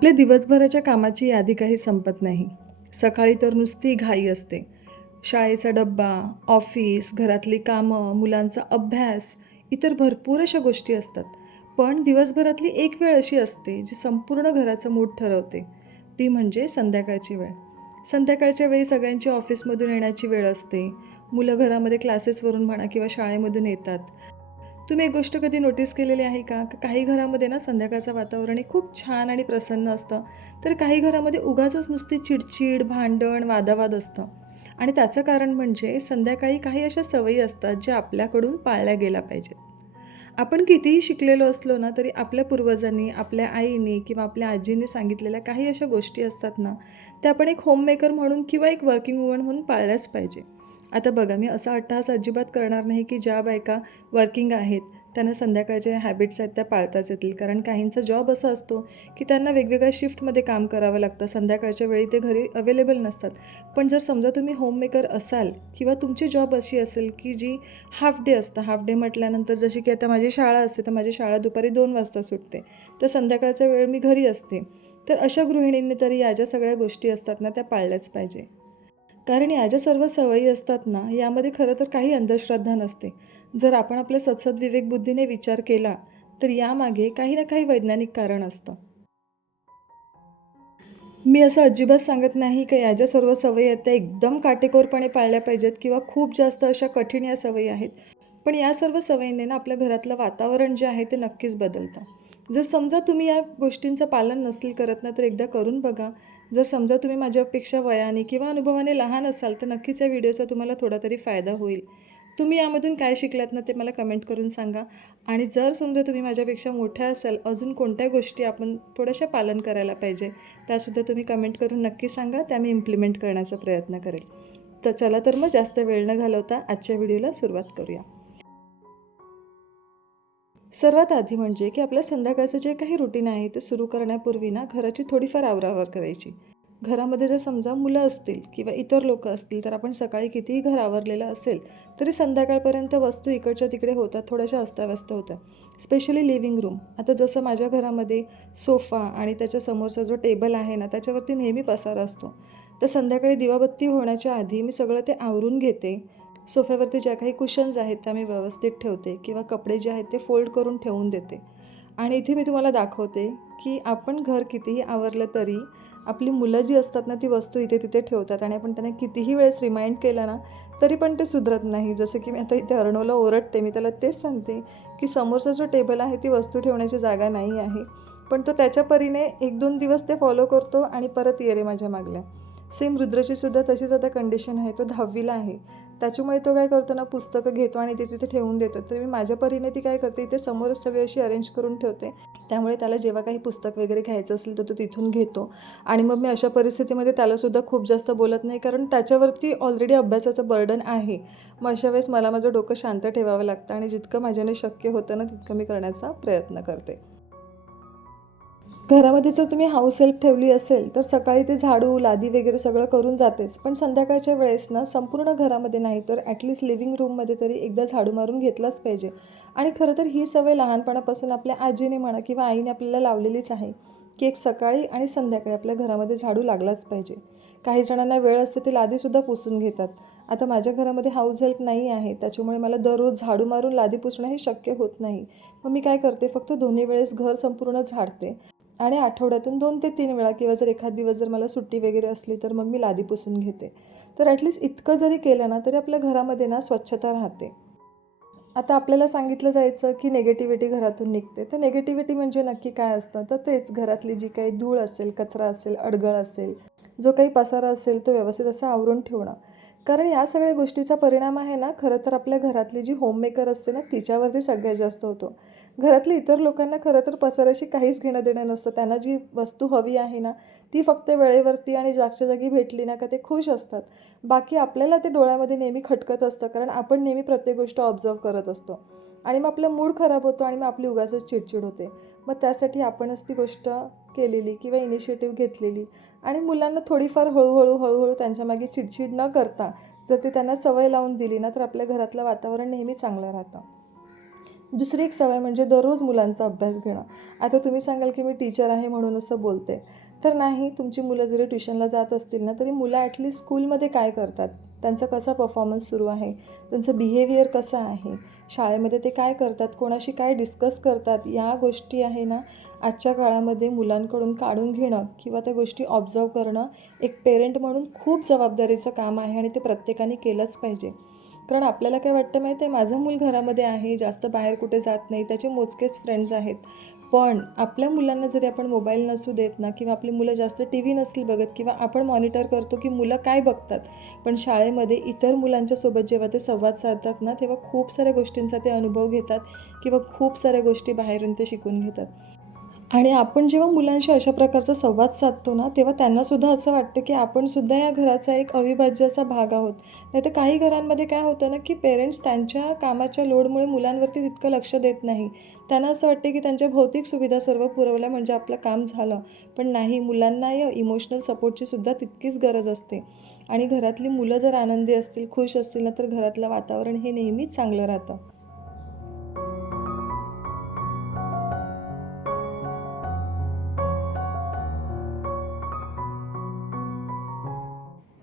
आपल्या दिवसभराच्या कामाची यादी काही संपत नाही. सकाळी तर नुसती घाई असते. शाळेचा डब्बा, ऑफिस, घरातली कामं, मुलांचा अभ्यास, इतर भरपूर अशा गोष्टी असतात. पण दिवसभरातली एक वेळ अशी असते जी संपूर्ण घराचा मूड ठरवते. ती म्हणजे संध्याकाळची वेळ. संध्याकाळच्या वेळी सगळ्यांची ऑफिसमधून येण्याची वेळ असते. मुलं घरामध्ये क्लासेसवरून म्हणा किंवा शाळेमधून येतात. तुम्ही एक गोष्ट कधी नोटीस केलेली आहे का? काही घरामध्ये ना संध्याकाळचं वातावरण हे खूप छान आणि प्रसन्न असतं. तर काही घरामध्ये उगाचच नुसती चिडचिड, भांडण, वादावाद असतं. आणि त्याचं कारण म्हणजे संध्याकाळी काही अशा सवयी असतात ज्या आपल्याकडून पाळल्या गेल्या पाहिजेत. आपण कितीही शिकलेलो असलो ना, तरी आपल्या पूर्वजांनी, आपल्या आईनी किंवा आपल्या आजींनी सांगितलेल्या काही अशा गोष्टी असतात ना, त्या आपण एक होममेकर म्हणून किंवा एक वर्किंग वुमन म्हणून पाळल्याच पाहिजे. आता बघा, मी असा अट्टहास अजिबात करणार नाही की ज्या बायका वर्किंग आहेत, त्यांना संध्याकाळच्या हॅबिट्स आहेत त्या पाळताच येतील. कारण काहींचा जॉब असा असतो की त्यांना वेगवेगळ्या शिफ्टमध्ये काम करावं लागतं. संध्याकाळच्या वेळी ते घरी अवेलेबल नसतात. पण जर समजा तुम्ही होममेकर असाल किंवा तुमची जॉब अशी असेल की जी हाफ डे असतं. हाफ डे म्हटल्यानंतर जशी की आता माझी शाळा असते, तर माझी शाळा दुपारी 2 वाजता सुटते. तर संध्याकाळचा वेळ मी घरी असते. तर अशा गृहिणींनी तरी या ज्या सगळ्या गोष्टी असतात ना, त्या पाळल्याच पाहिजे. कारण या ज्या सर्व सवयी असतात ना, यामध्ये खरं तर काही अंधश्रद्धा नसते. जर आपण आपल्या सदसद विवेकबुद्धीने विचार केला, तर यामागे काही ना काही वैज्ञानिक कारण असतं. मी असं अजिबात सांगत नाही की या ज्या सर्व सवयी आहेत त्या एकदम काटेकोरपणे पाळल्या पाहिजेत किंवा खूप जास्त अशा कठीण या सवयी आहेत. पण या सर्व सवयींनी ना आपल्या घरातलं वातावरण जे आहे ते नक्कीच बदलतं. जर समजा तुम्ही या गोष्टींचं पालन नसेल करत ना, तर एकदा करून बघा. जर समजा तुम्ही माझ्यापेक्षा वयाने किंवा अनुभवाने लहान असाल, तर नक्कीच या व्हिडिओचा तुम्हाला थोडा तरी फायदा होईल. तुम्ही यामधून काय शिकलात ना, ते मला कमेंट करून सांगा. आणि जर समजा तुम्ही माझ्यापेक्षा मोठ्या असाल, अजून कोणत्या गोष्टी आपण थोड्याशा पालन करायला पाहिजे, त्यासुद्धा तुम्ही कमेंट करून नक्की सांगा. त्या मी इम्प्लिमेंट करण्याचा प्रयत्न करेल. तर चला तर मग जास्त वेळ न घालवता आजच्या व्हिडिओला सुरुवात करूया. सर्वात आधी म्हणजे की आपल्या संध्याकाळचं जे काही रुटीन आहे ते सुरू करण्यापूर्वी ना घराची थोडीफार आवरावर करायची. घरामध्ये जर समजा मुलं असतील किंवा इतर लोक असतील, तर आपण सकाळी कितीही घर आवरलेलं असेल तरी संध्याकाळपर्यंत वस्तू इकडच्या तिकडे होतात, थोड्याशा अस्ताव्यस्त होतात. Specially living room. आता जसं माझ्या घरामध्ये सोफा आणि त्याच्या समोरचा जो टेबल आहे ना, त्याच्यावरती नेहमी पसारा असतो. तर संध्याकाळी दिवाबत्ती होण्याच्या आधी मी सगळं ते आवरून घेते. सोफ्यावरती ज्या काही कुशन्स आहेत त्या मी व्यवस्थित ठेवते किंवा कपडे जे आहेत ते फोल्ड करून ठेवून देते. आणि इथे मी तुम्हाला दाखवते की आपण घर कितीही आवरलं तरी आपली मुलं जी असतात ना, ती वस्तू इथे तिथे ठेवतात आणि आपण त्यांना कितीही वेळेस रिमाइंड केलं ना, तरी पण ते सुधरत नाही. जसं की मी आता इथे अर्णवला ओरडते, मी त्याला तेच सांगते की समोरचा जो टेबल आहे ती वस्तू ठेवण्याची जागा नाही आहे. पण तो त्याच्या परीने 1-2 दिवस ते फॉलो करतो आणि परत ये रे माझ्या मागल्या. सेम रुद्रची सुद्धा तशीच आता कंडिशन आहे. तो 10वीला आहे. त्याच्यामुळे तो काय करतो ना, पुस्तकं घेतो आणि ते तिथे ठेवून देतो. तर मी माझ्या परीने ती काय करते, इथे समोरच सगळी अशी अरेंज करून ठेवते. त्यामुळे त्याला जेव्हा काही पुस्तक वगैरे घ्यायचं असेल तर तो तिथून घेतो. आणि मग मी अशा परिस्थितीमध्ये त्यालासुद्धा खूप जास्त बोलत नाही, कारण त्याच्यावरती ऑलरेडी अभ्यासाचं बर्डन आहे. मग अशा वेळेस मला माझं डोकं शांत ठेवावं लागतं आणि जितकं माझ्याने शक्य होतं ना, तितकं मी करण्याचा प्रयत्न करते. घरामध्ये जर तुम्ही हाऊस हेल्प ठेवली असेल, तर सकाळी ते झाडू, लादी वगैरे सगळं करून जातेच. पण संध्याकाळच्या वेळेस ना संपूर्ण घरामध्ये नाही तर ॲटलीस्ट लिव्हिंग रूममध्ये तरी एकदा झाडू मारून घेतलाच पाहिजे. आणि खरं तर ही सवय लहानपणापासून आपल्या आजीने म्हणा किंवा आईने आपल्याला लावलेलीच आहे, की एक सकाळी आणि संध्याकाळी आपल्या घरामध्ये झाडू लागलाच पाहिजे. काही जणांना वेळ असते ते लादीसुद्धा पुसून घेतात. आता माझ्या घरामध्ये हाऊस हेल्प नाही आहे, त्याच्यामुळे मला दररोज झाडू मारून लादी पुसणं हे शक्य होत नाही. मग मी काय करते, फक्त दोन्ही वेळेस घर संपूर्ण झाडते. आणि आठवड्यातून 2 ते 3 वेळा किंवा जर एखाद दिवस जर मला सुट्टी वगैरे असली तर मग मी लादी पुसून घेते. तर ॲटलीस्ट इतकं जरी केलं ना, तरी आपल्या घरामध्ये ना स्वच्छता राहते. आता आपल्याला सांगितलं जायचं की निगेटिव्हिटी घरातून निघते. तर निगेटिव्हिटी म्हणजे नक्की काय असतं? तर तेच घरातली जी काही धूळ असेल, कचरा असेल, अडगळ असेल, जो काही पसारा असेल तो व्यवस्थित असं आवरून ठेवणं. कारण या सगळ्या गोष्टीचा परिणाम आहे ना, खरं तर आपल्या घरातली जी होममेकर असते ना, तिच्यावरती सगळ्यात जास्त होतो. घरातल्या इतर लोकांना खरं तर पसाऱ्याशी काहीच घेणं देणं नसतं. त्यांना जी वस्तू हवी आहे ना, ती फक्त वेळेवरती आणि जागच्या जागी भेटली ना, का ते खुश असतात. बाकी आपल्याला ते डोळ्यामध्ये नेहमी खटकत असतं, कारण आपण नेहमी प्रत्येक गोष्ट ऑब्झर्व करत असतो. आणि मग आपला मूड खराब होतो आणि मग आपली उगाचच चिडचिड होते. मग त्यासाठी आपणच ती गोष्ट केलेली किंवा इनिशिएटिव्ह घेतलेली आणि मुलांना थोडीफार हळूहळू त्यांच्यामागे चिडचिड न करता जर ते त्यांना सवय लावून दिली ना, तर आपल्या घरातलं वातावरण नेहमी चांगलं राहतं. दुसरी एक सवय म्हणजे दररोज मुलांचा अभ्यास घेणं. आता तुम्ही सांगाल की मी टीचर आहे म्हणून असं बोलते. तर नाही, तुमची मुलं जरी ट्युशनला जात असतील ना, तरी मुलं ॲटलीस्ट स्कूलमध्ये काय करतात, त्यांचा कसा परफॉर्मन्स सुरू आहे, त्यांचं बिहेवियर कसं आहे, शाळेमध्ये ते काय करतात, कोणाशी काय डिस्कस करतात, या गोष्टी आहे ना, आजच्या काळामध्ये मुलांकडून काढून घेणं किंवा त्या गोष्टी ऑब्झर्व करणं एक पेरेंट म्हणून खूप जबाबदारीचं काम आहे आणि ते प्रत्येकाने केलंच पाहिजे. कारण आपल्याला काय वाटतं माहिती आहे, माझं मूल घरामध्ये आहे, जास्त बाहेर कुठे जात नाही, त्याचे मोजकेच फ्रेंड्स आहेत. पण आपल्या मुलांना जरी आपण मोबाईल नसू देत ना, किंवा आपली मुलं जास्त टी व्ही नसतील बघत, किंवा आपण मॉनिटर करतो की मुलं काय बघतात, पण शाळेमध्ये इतर मुलांच्यासोबत जेव्हा ते संवाद साधतात ना, तेव्हा खूप साऱ्या गोष्टींचा ते अनुभव घेतात किंवा खूप साऱ्या गोष्टी बाहेरून ते शिकून घेतात. आणि आपण जेव्हा मुलांशी अशा प्रकारचा संवाद साधतो ना, तेव्हा त्यांनासुद्धा असं वाटतं की आपणसुद्धा या घराचा एक अविभाज्य असा भाग आहोत. नाहीतर काही घरांमध्ये काय होतं ना, की पेरेंट्स त्यांच्या कामाच्या लोडमुळे मुलांवरती तितकं लक्ष देत नाही. त्यांना असं वाटतं की त्यांच्या भौतिक सुविधा सर्व पुरवल्या म्हणजे आपलं काम झालं. पण नाही, मुलांना या इमोशनल सपोर्टचीसुद्धा तितकीच गरज असते. आणि घरातली मुलं जर आनंदी असतील, खुश असतील ना, तर घरातलं वातावरण हे नेहमीच चांगलं राहतं.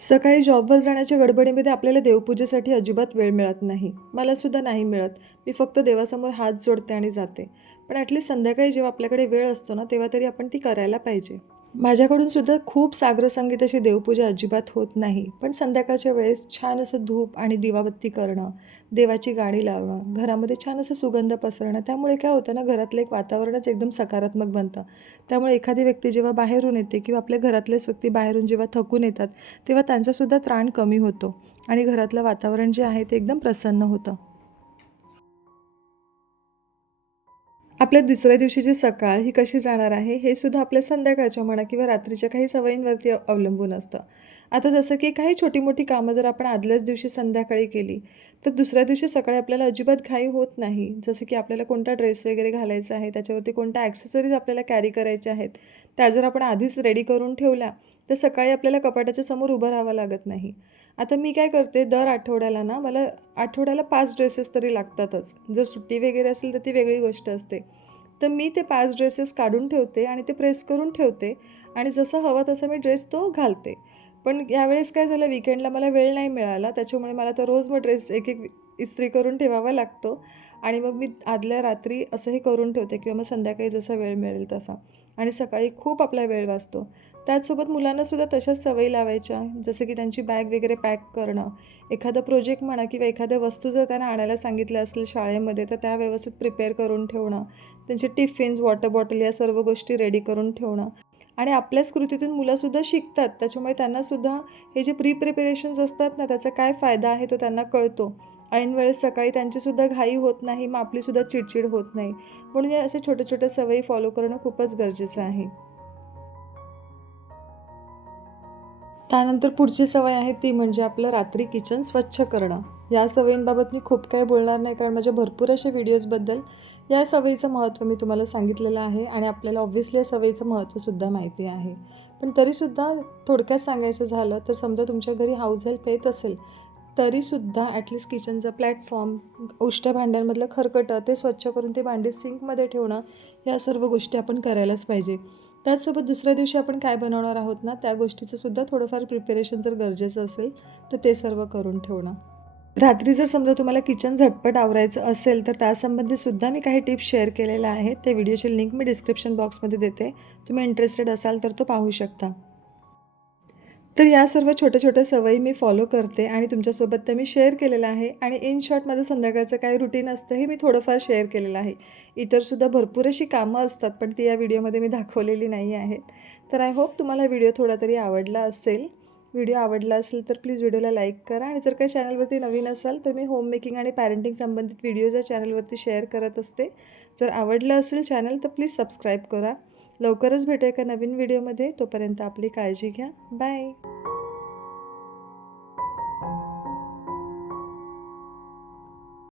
सकाळी जॉबवर जाण्याच्या गडबडीमध्ये आपल्याला देवपूजेसाठी अजिबात वेळ मिळत नाही. मलासुद्धा नाही मिळत. मी फक्त देवासमोर हात जोडते आणि जाते. पण ॲटलीस्ट संध्याकाळी जेव्हा आपल्याकडे वेळ असतो ना, तेव्हा तरी आपण ती करायला पाहिजे. माझ्याकडून सुद्धा खूप साग्रसंगीत अशी देवपूजा अजिबात होत नाही. पण संध्याकाळच्या वेळेस छान असं धूप आणि दिवाबत्ती करणं, देवाची गाणी लावणं, घरामध्ये छान असं सुगंध पसरणं, त्यामुळे काय होतं ना, घरातलं एक वातावरणच एकदम सकारात्मक बनतं. त्यामुळे एखादी व्यक्ती जेव्हा बाहेरून येते किंवा आपल्या घरातलेच व्यक्ती बाहेरून जेव्हा थकून येतात, तेव्हा त्यांचासुद्धा त्राण कमी होतो आणि घरातलं वातावरण जे आहे ते एकदम प्रसन्न होतं. आपल्या दुसऱ्या दिवशीची सकाळ ही कशी जाणार आहे, हे सुद्धा आपल्या संध्याकाळच्या म्हणा किंवा रात्रीच्या काही सवयींवरती अवलंबून असतं. आता जसं की काही छोटी-मोठी कामं जर आपण आदल्याच दिवशी संध्याकाळी केली, तर दुसऱ्या दिवशी सकाळी आपल्याला अजिबात घाई होत नाही. जसं की आपल्याला कोणता ड्रेस वगैरे घालायचा आहे, त्याच्यावरती कोणत्या ॲक्सेसरीज आपल्याला कॅरी करायच्या आहेत, त्या जर आपण आधीच रेडी करून ठेवल्या, तर सकाळी आपल्याला कपाटाच्या समोर उभं राहावं लागत नाही. आता मी काय करते, दर आठवड्याला ना, मला आठवड्याला 5 ड्रेसेस तरी लागतातच. जर सुट्टी वगैरे असेल तर ती वेगळी गोष्ट असते. तर मी ते 5 ड्रेसेस काढून ठेवते आणि ते प्रेस करून ठेवते आणि जसा हवा तसा मी ड्रेस तो घालते. पण यावेळेस काय झालं, वीकेंडला मला वेळ नाही मिळाला, त्याच्यामुळे मला तर रोज मग ड्रेस एक-एक इस्त्री करून ठेवावा लागतो आणि मग मी आदल्या रात्री असंही करून ठेवते किंवा मग संध्याकाळी जसा वेळ मिळेल तसा, आणि सकाळी खूप आपला वेळ वाचतो. त्याचसोबत मुलांनासुद्धा तशाच सवयी लावायच्या, जसं की त्यांची बॅग वगैरे पॅक करणं, एखादा प्रोजेक्ट म्हणा किंवा एखाद्या वस्तू जर त्यांना आणायला सांगितल्या असतील शाळेमध्ये, तर त्या व्यवस्थित प्रिपेअर करून ठेवणं, त्यांचे टिफिन्स, वॉटर बॉटल या सर्व गोष्टी रेडी करून ठेवणं. आणि आपल्याच कृतीतून मुलंसुद्धा शिकतात, त्याच्यामुळे त्यांनासुद्धा हे जे प्रिपरेशन्स असतात ना, त्याचा काय फायदा आहे तो त्यांना कळतो. ऐन वेळेस सकाळी त्यांचीसुद्धा घाई होत नाही, मग आपलीसुद्धा चिडचिड होत नाही. म्हणून या अशा छोट्या छोट्या सवयी फॉलो करणं खूपच गरजेचं आहे. त्यानंतर पुढची सवय आहे ती म्हणजे आपलं रात्री किचन स्वच्छ करणं. या सवयींबाबत मी खूप काही बोलणार नाही, कारण माझ्या भरपूर अशा व्हिडिओजबद्दल या सवयीचं महत्त्व मी तुम्हाला सांगितलेलं आहे आणि आपल्याला ऑब्व्हियसली या सवयीचं महत्त्वसुद्धा माहिती आहे. पण तरीसुद्धा थोडक्यात सांगायचं झालं तर, समजा तुमच्या घरी हाऊस हेल्प येत असेल, तरीसुद्धा ॲटलीस्ट किचनचा प्लॅटफॉर्म, उष्ट्या भांड्यांमधलं खरकटं ते स्वच्छ करून ते भांडी सिंकमध्ये ठेवणं, या सर्व गोष्टी आपण करायलाच पाहिजे. त्याचसोबत दुसऱ्या दिवशी आपण काय बनवणार आहोत ना, त्या गोष्टीचं सुद्धा थोडंफार प्रिपरेशन जर गरजेचं असेल, तर ते सर्व करून ठेवणं. रात्री जर समजा तुम्हाला किचन झटपट आवरायचं असेल, तर त्यासंबंधी सुद्धा मी काही टिप्स शेअर केलेल्या आहेत. त्या व्हिडिओची लिंक मी डिस्क्रिप्शन बॉक्समध्ये देते. तुम्ही इंटरेस्टेड असाल तर तो पाहू शकता. तर या सर्व छोट्या-छोट्या सवयी मी फॉलो करते आणि तुमच्यासोबत त्या मी शेअर केलेलं आहे आणि इन शॉर्ट माझं संध्याकाळचं काय रुटीन असतं हे मी थोडंफार शेअर केलेलं आहे. इतरसुद्धा भरपूर अशी कामं असतात, पण ती या व्हिडिओमध्ये मी दाखवलेली नाही आहेत. तर आय होप तुम्हाला व्हिडिओ थोडा तरी आवडला असेल. व्हिडिओ आवडला असेल तर प्लीज व्हिडिओला लाईक करा आणि जर काही चॅनलवरती नवीन असाल तर मी होम मेकिंग आणि पॅरेंटिंग संबंधित व्हिडिओज या चॅनलवरती शेअर करत असते. जर आवडलं असेल चॅनल तर प्लीज सबस्क्राईब करा. लवकरच भेटूया एका नवीन व्हिडिओमध्ये. तोपर्यंत आपली काळजी घ्या. बाय.